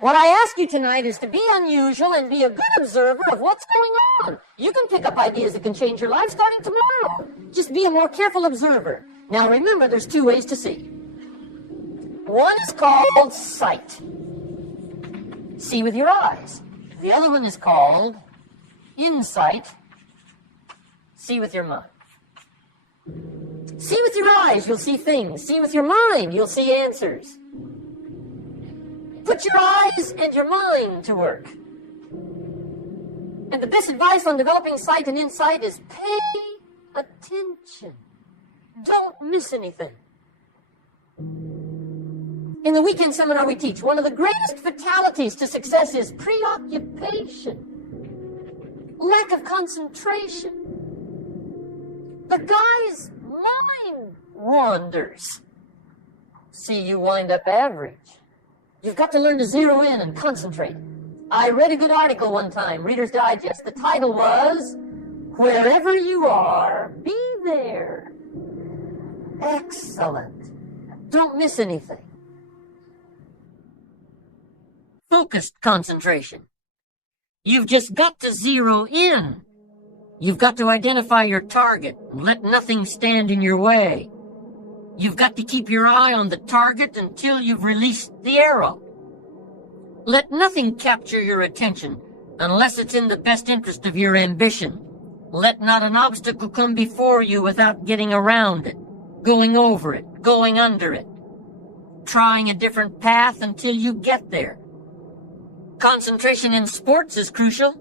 What I ask you tonight is to be unusual and be a good observer of what's going on. You can pick up ideas that can change your life starting tomorrow. Just be a more careful observer. Now remember, there's two ways to see. One is called sight. See with your eyes. The other one is called insight. See with your mind. See with your eyes, you'll see things. See with your mind, you'll see answers. Put your eyes and your mind to work. And the best advice on developing sight and insight is pay attention. Don't miss anything. In the weekend seminar we teach, one of the greatest fatalities to success is preoccupation, lack of concentration. The guy's mind wanders. See, you wind up average. You've got to learn to zero in and concentrate. I read a good article one time, Reader's Digest. The title was, "Wherever you are, be there." Excellent. Don't miss anything. Focused concentration. You've just got to zero in. You've got to identify your target and let nothing stand in your way. You've got to keep your eye on the target until you've released the arrow. Let nothing capture your attention unless it's in the best interest of your ambition. Let not an obstacle come before you without getting around it, going over it, going under it, trying a different path until you get there. Concentration in sports is crucial.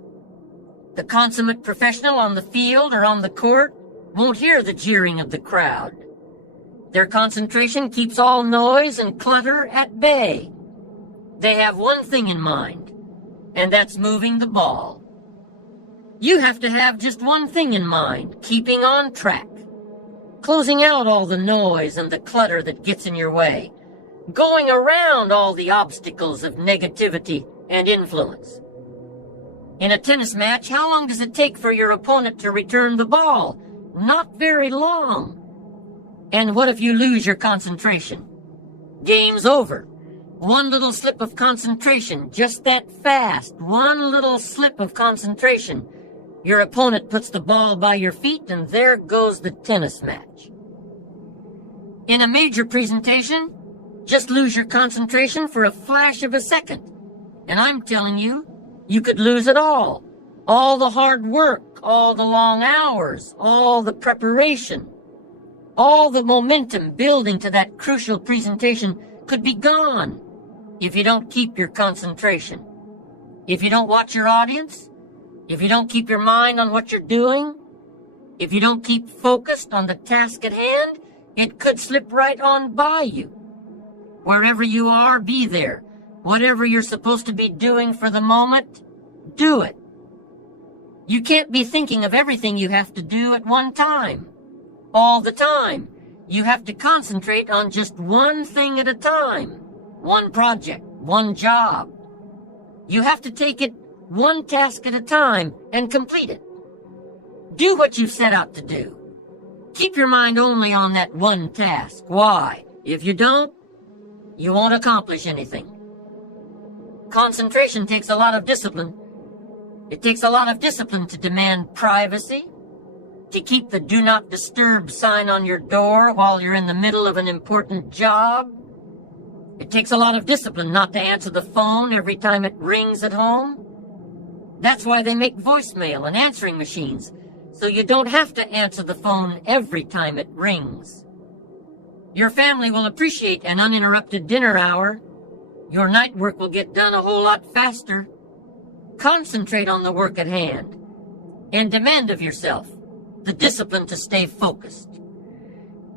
The consummate professional on the field or on the court won't hear the jeering of the crowd. Their concentration keeps all noise and clutter at bay. They have one thing in mind, and that's moving the ball. You have to have just one thing in mind, keeping on track, closing out all the noise and the clutter that gets in your way, going around all the obstacles of negativity and influence. In a tennis match, how long does it take for your opponent to return the ball? Not very long. And what if you lose your concentration? Game's over. One little slip of concentration, just that fast, one little slip of concentration. Your opponent puts the ball by your feet, and there goes the tennis match. In a major presentation, just lose your concentration for a flash of a second. And I'm telling you, you could lose it all. All the hard work, all the long hours, all the preparation, all the momentum building to that crucial presentation could be gone if you don't keep your concentration. If you don't watch your audience, if you don't keep your mind on what you're doing, if you don't keep focused on the task at hand, it could slip right on by you. Wherever you are, be there. Whatever you're supposed to be doing for the moment, do it. You can't be thinking of everything you have to do at one time. All the time. You have to concentrate on just one thing at a time. One project, one job. You have to take it one task at a time and complete it. Do what you set out to do. Keep your mind only on that one task. Why? If you don't, you won't accomplish anything. Concentration takes a lot of discipline. It takes a lot of discipline to demand privacy, to keep the do not disturb sign on your door while you're in the middle of an important job. It takes a lot of discipline not to answer the phone every time it rings at home. That's why they make voicemail and answering machines, so you don't have to answer the phone every time it rings. Your family will appreciate an uninterrupted dinner hour. Your night work will get done a whole lot faster. Concentrate on the work at hand and demand of yourself the discipline to stay focused.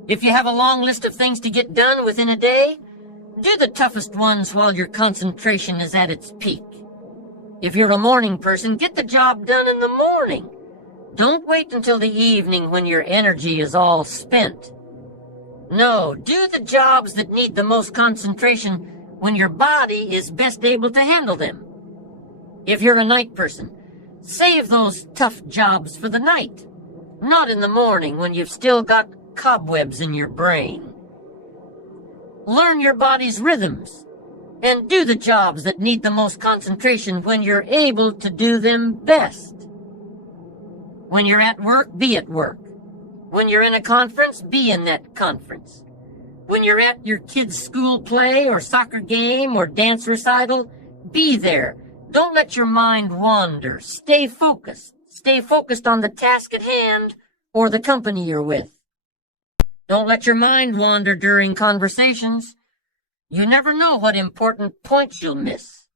If you have a long list of things to get done within a day, do the toughest ones while your concentration is at its peak. If you're a morning person, get the job done in the morning. Don't wait until the evening when your energy is all spent. No, do the jobs that need the most concentration when your body is best able to handle them. If you're a night person, save those tough jobs for the night, not in the morning when you've still got cobwebs in your brain. Learn your body's rhythms. And do the jobs that need the most concentration when you're able to do them best. When you're at work, be at work. When you're in a conference, be in that conference. When you're at your kid's school play or soccer game or dance recital, be there. Don't let your mind wander. Stay focused. Stay focused on the task at hand or the company you're with. Don't let your mind wander during conversations. You never know what important points you'll miss.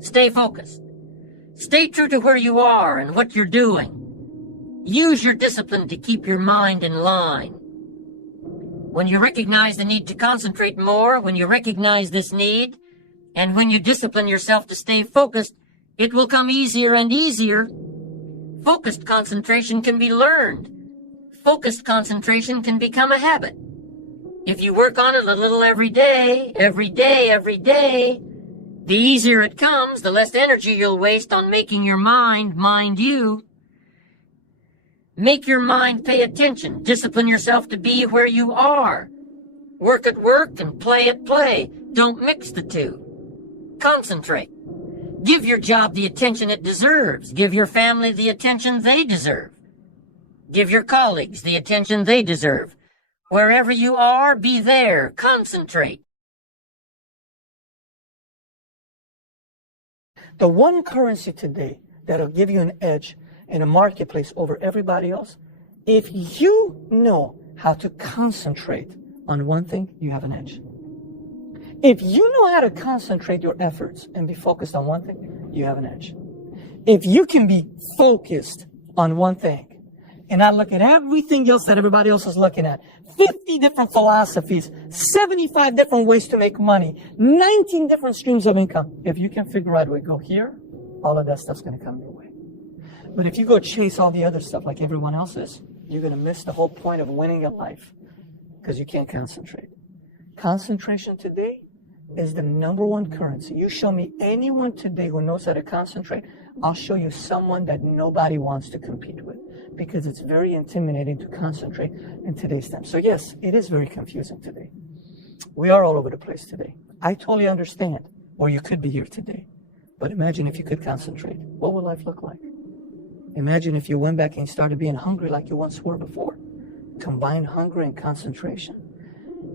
Stay focused. Stay true to where you are and what you're doing. Use your discipline to keep your mind in line. When you recognize the need to concentrate more, when you recognize this need, and when you discipline yourself to stay focused, it will come easier and easier. Focused concentration can be learned. Focused concentration can become a habit. If you work on it a little every day, the easier it comes, the less energy you'll waste on making your mind mind you. Make your mind pay attention. Discipline yourself to be where you are. Work at work and play at play. Don't mix the two. Concentrate. Give your job the attention it deserves. Give your family the attention they deserve. Give your colleagues the attention they deserve. Wherever you are, be there. Concentrate. The one currency today that'll give you an edge in a marketplace over everybody else, if you know how to concentrate on one thing, you have an edge. If you know how to concentrate your efforts and be focused on one thing, you have an edge. If you can be focused on one thing and not look at everything else that everybody else is looking at, 50 different philosophies, 75 different ways to make money, 19 different streams of income. If you can figure out where to go here, all of that stuff's going to come your way. But if you go chase all the other stuff like everyone else is, you're going to miss the whole point of winning in life because you can't concentrate. Concentration today is the number one currency. You show me anyone today who knows how to concentrate, I'll show you someone that nobody wants to compete with because it's very intimidating to concentrate in today's time. So yes, it is very confusing today. We are all over the place today. I totally understand where you could be here today. But imagine if you could concentrate. What would life look like? Imagine if you went back and started being hungry like you once were before. Combine hunger and concentration.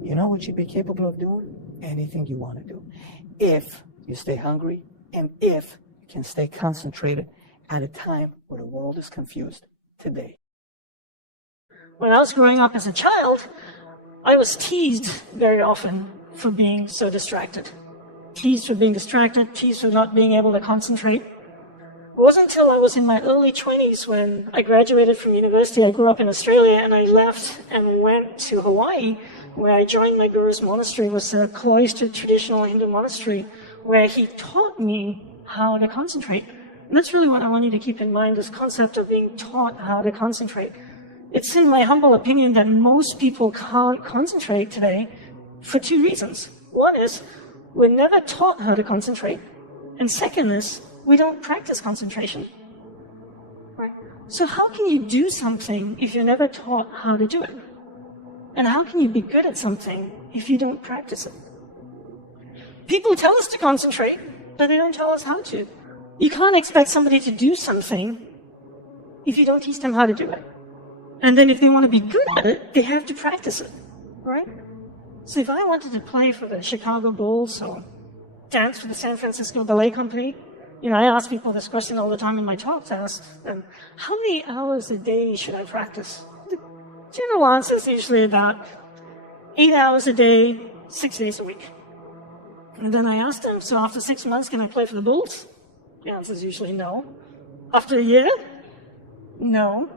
You know what you'd be capable of doing? Anything you want to do. If you stay hungry and if you can stay concentrated at a time where the world is confused today. When I was growing up as a child, I was teased very often for being so distracted. Teased for being distracted, teased for not being able to concentrate. It wasn't until I was in my early 20s when I graduated from university. I grew up in Australia and I left and went to Hawaii, where I joined my guru's monastery. It was a cloistered traditional Hindu monastery where he taught me how to concentrate. And that's really what I want you to keep in mind, this concept of being taught how to concentrate. It's in my humble opinion that most people can't concentrate today for two reasons. One is we're never taught how to concentrate. And second is we don't practice concentration. Right? So how can you do something if you're never taught how to do it? And how can you be good at something if you don't practice it? People tell us to concentrate, but they don't tell us how to. You can't expect somebody to do something if you don't teach them how to do it. And then if they want to be good at it, they have to practice it, right? So if I wanted to play for the Chicago Bulls or dance for the San Francisco Ballet Company, I ask people this question all the time in my talks. I ask them, how many hours a day should I practice? The general answer is usually about 8 hours a day, 6 days a week. And then I ask them, so after 6 months, can I play for the Bulls? The answer is usually no. After a year? No.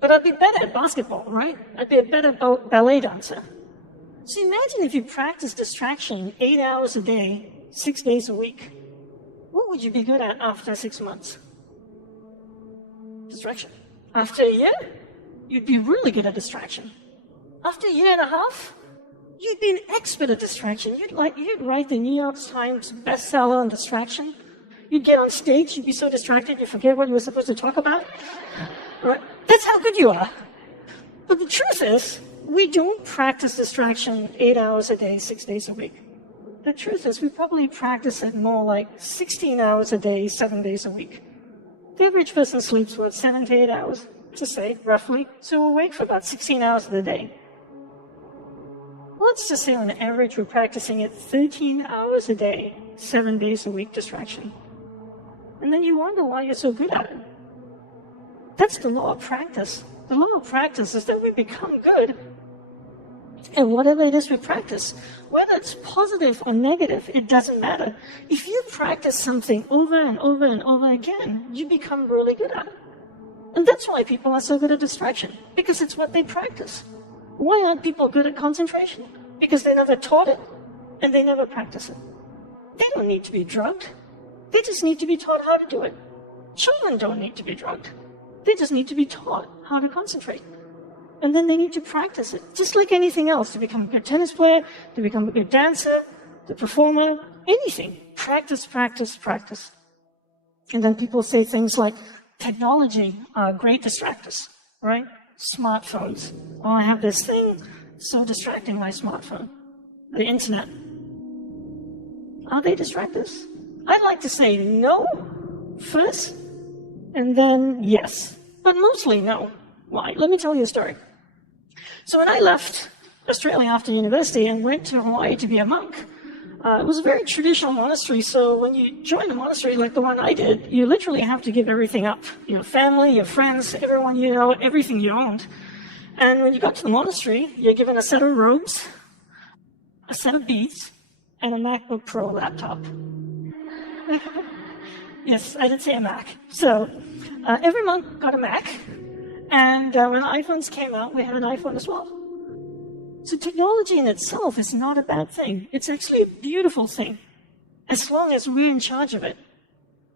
But I'd be better at basketball, right? I'd be a better ballet dancer. So imagine if you practice distraction 8 hours a day, 6 days a week. What would you be good at after 6 months? Distraction. After a year, you'd be really good at distraction. After a year and a half, you'd be an expert at distraction. You'd write the New York Times bestseller on distraction. You'd get on stage, you'd be so distracted you forget what you were supposed to talk about. Right? That's how good you are. But the truth is, we don't practice distraction 8 hours a day, 6 days a week. the truth is we probably practice it more like 16 hours a day, 7 days a week. The average person sleeps, what, 7 to 8 hours, to say, roughly. So we're awake for about 16 hours of the day. Let's just say on average we're practicing it 13 hours a day, 7 days a week distraction. And then you wonder why you're so good at it. That's the law of practice. The law of practice is that we become good at whatever it is we practice. Whether it's positive or negative, it doesn't matter. If you practice something over and over and over again, you become really good at it. And that's why people are so good at distraction, because it's what they practice. Why aren't people good at concentration? Because they never taught it, and they never practice it. They don't need to be drugged. They just need to be taught how to do it. Children don't need to be drugged. They just need to be taught how to concentrate. And then they need to practice it, just like anything else, to become a good tennis player, to become a good dancer, the performer, anything. Practice, practice, practice. And then people say things like, technology are great distractors, right? Smartphones. Oh, I have this thing, so distracting, my smartphone. The internet. Are they distractors? I'd like to say no first, and then yes. But mostly no. Why? Let me tell you a story. So when I left Australia after university and went to Hawaii to be a monk, it was a very traditional monastery, so when you join a monastery like the one I did, you literally have to give everything up. Your family, your friends, everyone you know, everything you owned. And when you got to the monastery, you're given a set of robes, a set of beads, and a MacBook Pro laptop. Yes, I did say a Mac. So every monk got a Mac, and when iPhones came out, we had an iPhone as well. So technology in itself is not a bad thing. It's actually a beautiful thing, as long as we're in charge of it.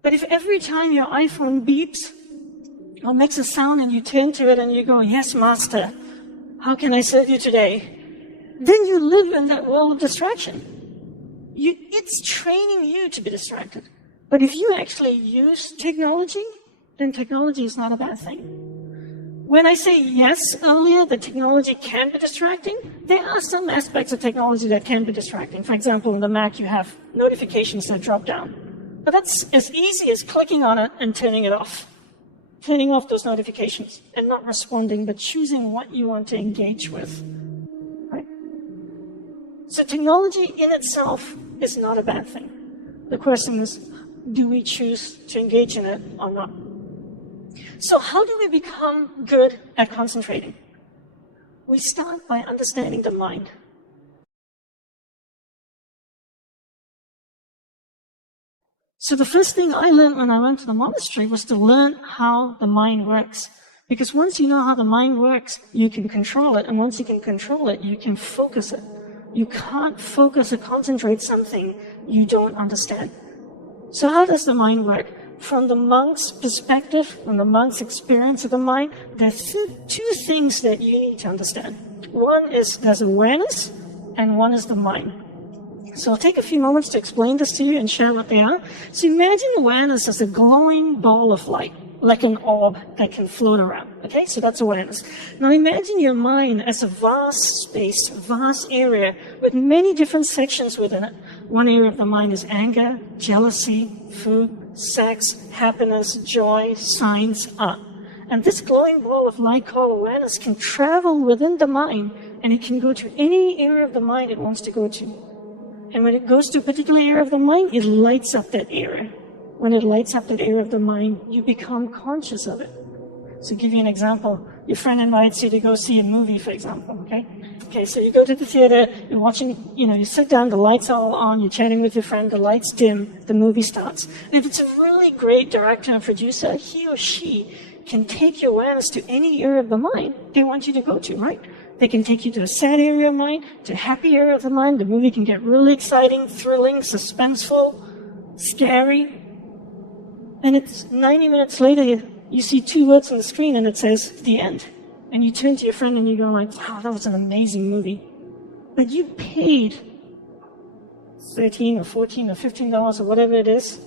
But if every time your iPhone beeps or makes a sound and you turn to it and you go, yes, master, how can I serve you today? Then you live in that world of distraction. It's training you to be distracted. But if you actually use technology, then technology is not a bad thing. When I say yes earlier, that technology can be distracting, there are some aspects of technology that can be distracting. For example, in the Mac, you have notifications that drop down. But that's as easy as clicking on it and turning it off. Turning off those notifications and not responding, but choosing what you want to engage with. Right? So technology in itself is not a bad thing. The question is, do we choose to engage in it or not? So how do we become good at concentrating? We start by understanding the mind. So the first thing I learned when I went to the monastery was to learn how the mind works. Because once you know how the mind works, you can control it. And once you can control it, you can focus it. You can't focus or concentrate something you don't understand. So how does the mind work? From the monk's perspective, from the monk's experience of the mind, there's two things that you need to understand. One is there's awareness, and one is the mind. So I'll take a few moments to explain this to you and share what they are. So imagine awareness as a glowing ball of light, like an orb that can float around. Okay, so that's awareness. Now imagine your mind as a vast space, vast area with many different sections within it. One area of the mind is anger, jealousy, food, sex, happiness, joy, science, art. And this glowing ball of light called awareness can travel within the mind, and it can go to any area of the mind it wants to go to. And when it goes to a particular area of the mind, it lights up that area. When it lights up that area of the mind, you become conscious of it. So to give you an example, your friend invites you to go see a movie, for example, okay? Okay, so you go to the theater, you're watching, you sit down, the lights are all on, you're chatting with your friend, the lights dim, the movie starts. And if it's a really great director and producer, he or she can take your awareness to any area of the mind they want you to go to, right? They can take you to a sad area of mind, to a happy area of the mind. The movie can get really exciting, thrilling, suspenseful, scary. And it's 90 minutes later, you see 2 words on the screen and it says, the end. And you turn to your friend and you go like, wow, that was an amazing movie. But you paid $13 or $14 or $15 or whatever it is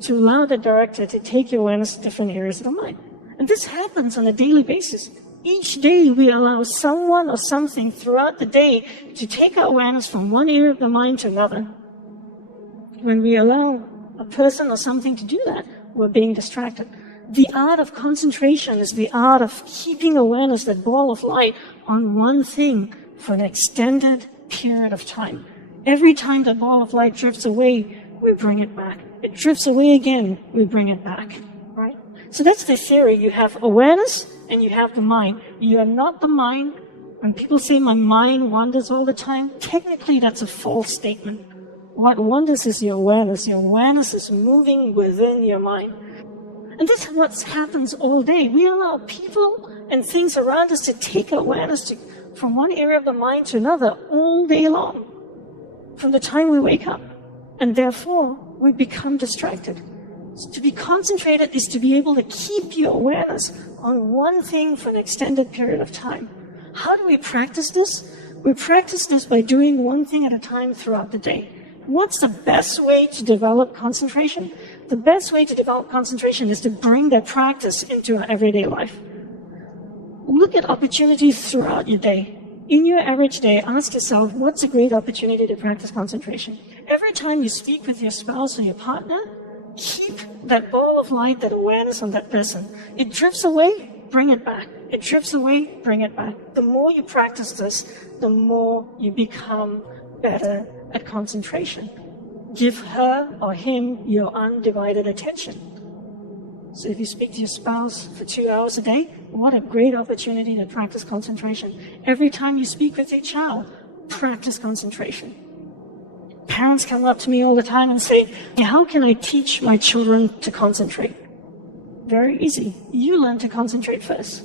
to allow the director to take your awareness to different areas of the mind. And this happens on a daily basis. each day we allow someone or something throughout the day to take our awareness from one area of the mind to another. When we allow a person or something to do that, we're being distracted. The art of concentration is the art of keeping awareness, that ball of light, on one thing for an extended period of time. Every time the ball of light drifts away, we bring it back. It drifts away again, we bring it back. Right? So that's the theory. You have awareness and you have the mind. You are not the mind. When people say my mind wanders all the time, technically that's a false statement. What wanders is your awareness. Your awareness is moving within your mind. And this is what happens all day. We allow people and things around us to take awareness from one area of the mind to another all day long, from the time we wake up. And therefore, we become distracted. So to be concentrated is to be able to keep your awareness on one thing for an extended period of time. How do we practice this? We practice this by doing one thing at a time throughout the day. What's the best way to develop concentration? The best way to develop concentration is to bring that practice into our everyday life. Look at opportunities throughout your day. In your average day, ask yourself, what's a great opportunity to practice concentration? Every time you speak with your spouse or your partner, keep that ball of light, that awareness on that person. It drifts away, bring it back. It drifts away, bring it back. The more you practice this, the more you become better at concentration. Give her or him your undivided attention. So if you speak to your spouse for 2 hours a day, what a great opportunity to practice concentration. Every time you speak with your child, practice concentration. Parents come up to me all the time and say, how can I teach my children to concentrate? Very easy. You learn to concentrate first.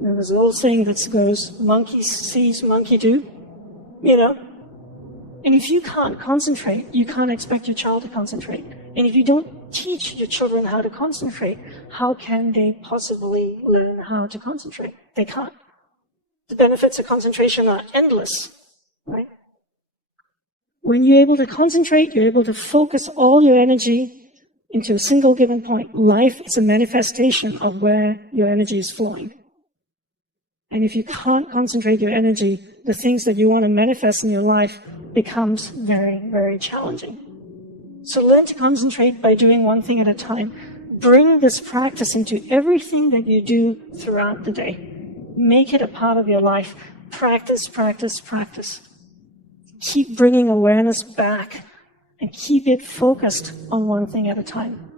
There's an old saying that goes, monkey sees, monkey do. You know? And if you can't concentrate, you can't expect your child to concentrate. And if you don't teach your children how to concentrate, how can they possibly learn how to concentrate? They can't. The benefits of concentration are endless, right? When you're able to concentrate, you're able to focus all your energy into a single given point. Life is a manifestation of where your energy is flowing. And if you can't concentrate your energy, the things that you want to manifest in your life becomes very, very challenging. So learn to concentrate by doing one thing at a time. Bring this practice into everything that you do throughout the day. Make it a part of your life. Practice, practice, practice. Keep bringing awareness back and keep it focused on one thing at a time.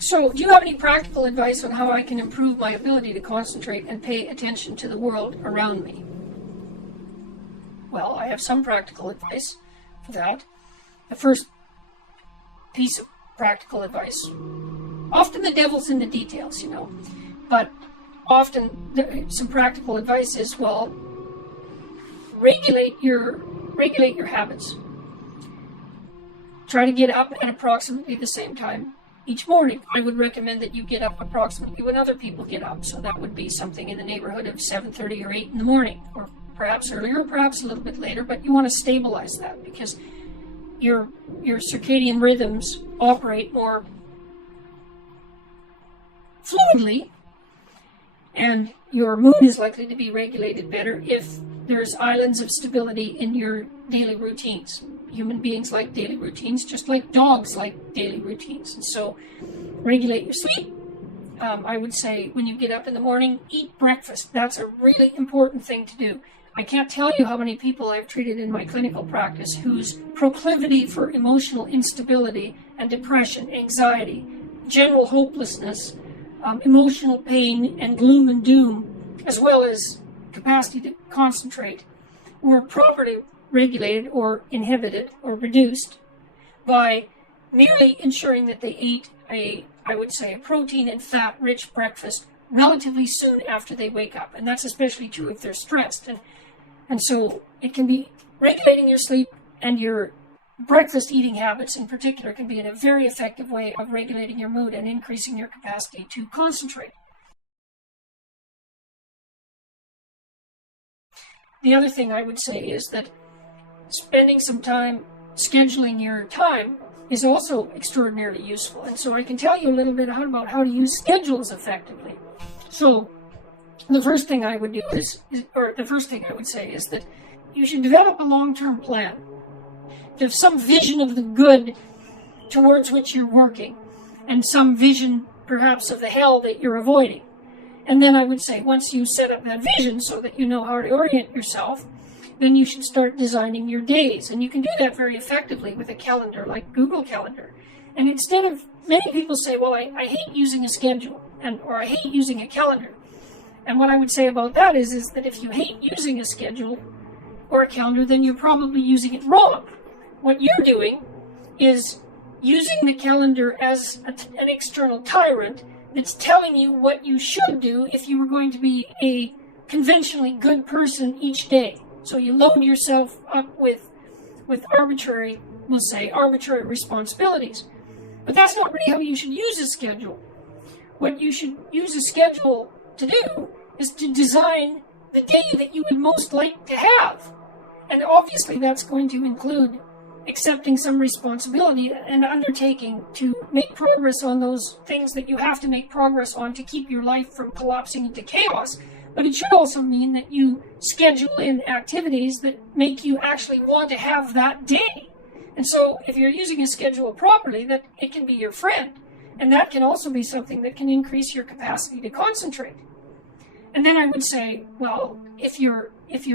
So, do you have any practical advice on how I can improve my ability to concentrate and pay attention to the world around me? Well, I have some practical advice for that. The first piece of practical advice. Often the devil's in the details, you know. But often some practical advice is, well, regulate your habits. Try to get up at approximately the same time each morning. I would recommend that you get up approximately when other people get up. So that would be something in the neighborhood of 7:30 or 8 in the morning, or perhaps earlier, or perhaps a little bit later, but you want to stabilize that because your circadian rhythms operate more fluidly, and your mood is likely to be regulated better if there's islands of stability in your daily routines. Human beings like daily routines, just like dogs like daily routines. And so regulate your sleep. I would say when you get up in the morning, eat breakfast. That's a really important thing to do. I can't tell you how many people I've treated in my clinical practice whose proclivity for emotional instability and depression, anxiety, general hopelessness, emotional pain and gloom and doom, as well as capacity to concentrate, were properly regulated or inhibited or reduced by merely ensuring that they ate I would say a protein and fat rich breakfast relatively soon after they wake up. And that's especially true if they're stressed. And so it can be regulating your sleep, and your breakfast eating habits in particular can be a very effective way of regulating your mood and increasing your capacity to concentrate. The other thing I would say is that spending some time scheduling your time is also extraordinarily useful. And so I can tell you a little bit about how to use schedules effectively. So the first thing I would do the first thing I would say is that you should develop a long-term plan. There's some vision of the good towards which you're working, and some vision perhaps of the hell that you're avoiding. And then I would say, once you set up that vision so that you know how to orient yourself, then you should start designing your days. And you can do that very effectively with a calendar like Google Calendar. And instead of, many people say, well, I hate using a schedule, or I hate using a calendar. And what I would say about that is that if you hate using a schedule or a calendar, then you're probably using it wrong. What you're doing is using the calendar as an external tyrant that's telling you what you should do if you were going to be a conventionally good person each day. So you load yourself up with arbitrary responsibilities. But that's not really how you should use a schedule. What you should use a schedule to do is to design the day that you would most like to have. And obviously that's going to include accepting some responsibility and undertaking to make progress on those things that you have to make progress on to keep your life from collapsing into chaos. But it should also mean that you schedule in activities that make you actually want to have that day. And so if you're using a schedule properly, that it can be your friend. And that can also be something that can increase your capacity to concentrate. And then I would say, well, if you're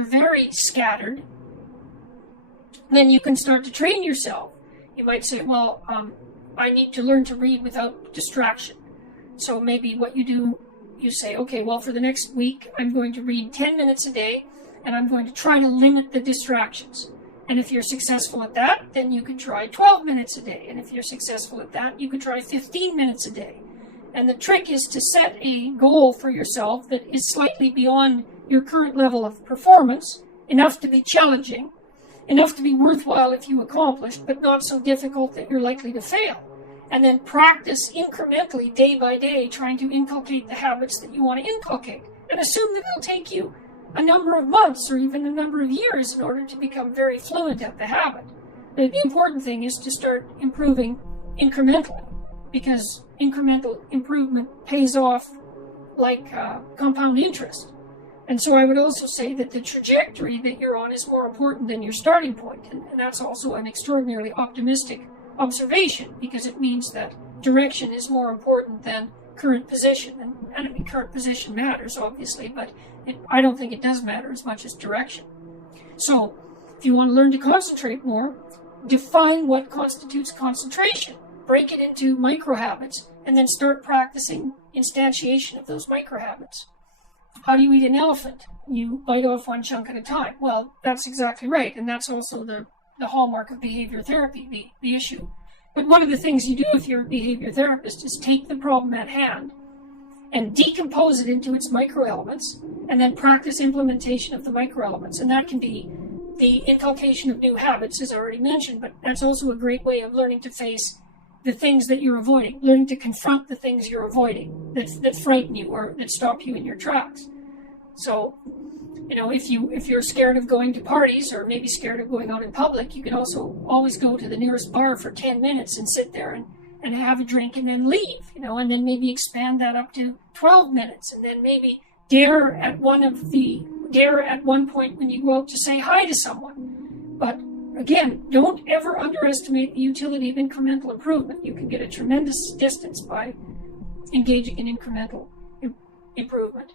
very scattered, then you can start to train yourself. You might say, well, I need to learn to read without distraction. So maybe what you do, you say, okay, well, for the next week, I'm going to read 10 minutes a day, and I'm going to try to limit the distractions. And if you're successful at that, then you can try 12 minutes a day. And if you're successful at that, you can try 15 minutes a day. And the trick is to set a goal for yourself that is slightly beyond your current level of performance, enough to be challenging, enough to be worthwhile if you accomplish, but not so difficult that you're likely to fail. And then practice incrementally, day by day, trying to inculcate the habits that you want to inculcate. And assume that it'll take you a number of months or even a number of years in order to become very fluent at the habit. The important thing is to start improving incrementally, because incremental improvement pays off like compound interest. And so I would also say that the trajectory that you're on is more important than your starting point. And that's also an extraordinarily optimistic observation, because it means that direction is more important than current position. And I mean, current position matters, obviously, but I don't think it does matter as much as direction. So if you want to learn to concentrate more, define what constitutes concentration. Break it into micro habits, and then start practicing instantiation of those micro habits. How do you eat an elephant? You bite off one chunk at a time. Well, that's exactly right, and that's also the hallmark of behavior therapy, the issue. But one of the things you do if you're a behavior therapist is take the problem at hand and decompose it into its microelements, and then practice implementation of the microelements. And that can be the inculcation of new habits, as I already mentioned, but that's also a great way of learning to face the things that you're avoiding, learning to confront the things you're avoiding that frighten you or that stop you in your tracks. So, if you're scared of going to parties or maybe scared of going out in public, you can also always go to the nearest bar for 10 minutes and sit there and have a drink and then leave, and then maybe expand that up to 12 minutes, and then maybe dare at one point when you go out to say hi to someone. But again, don't ever underestimate the utility of incremental improvement. You can get a tremendous distance by engaging in incremental improvement.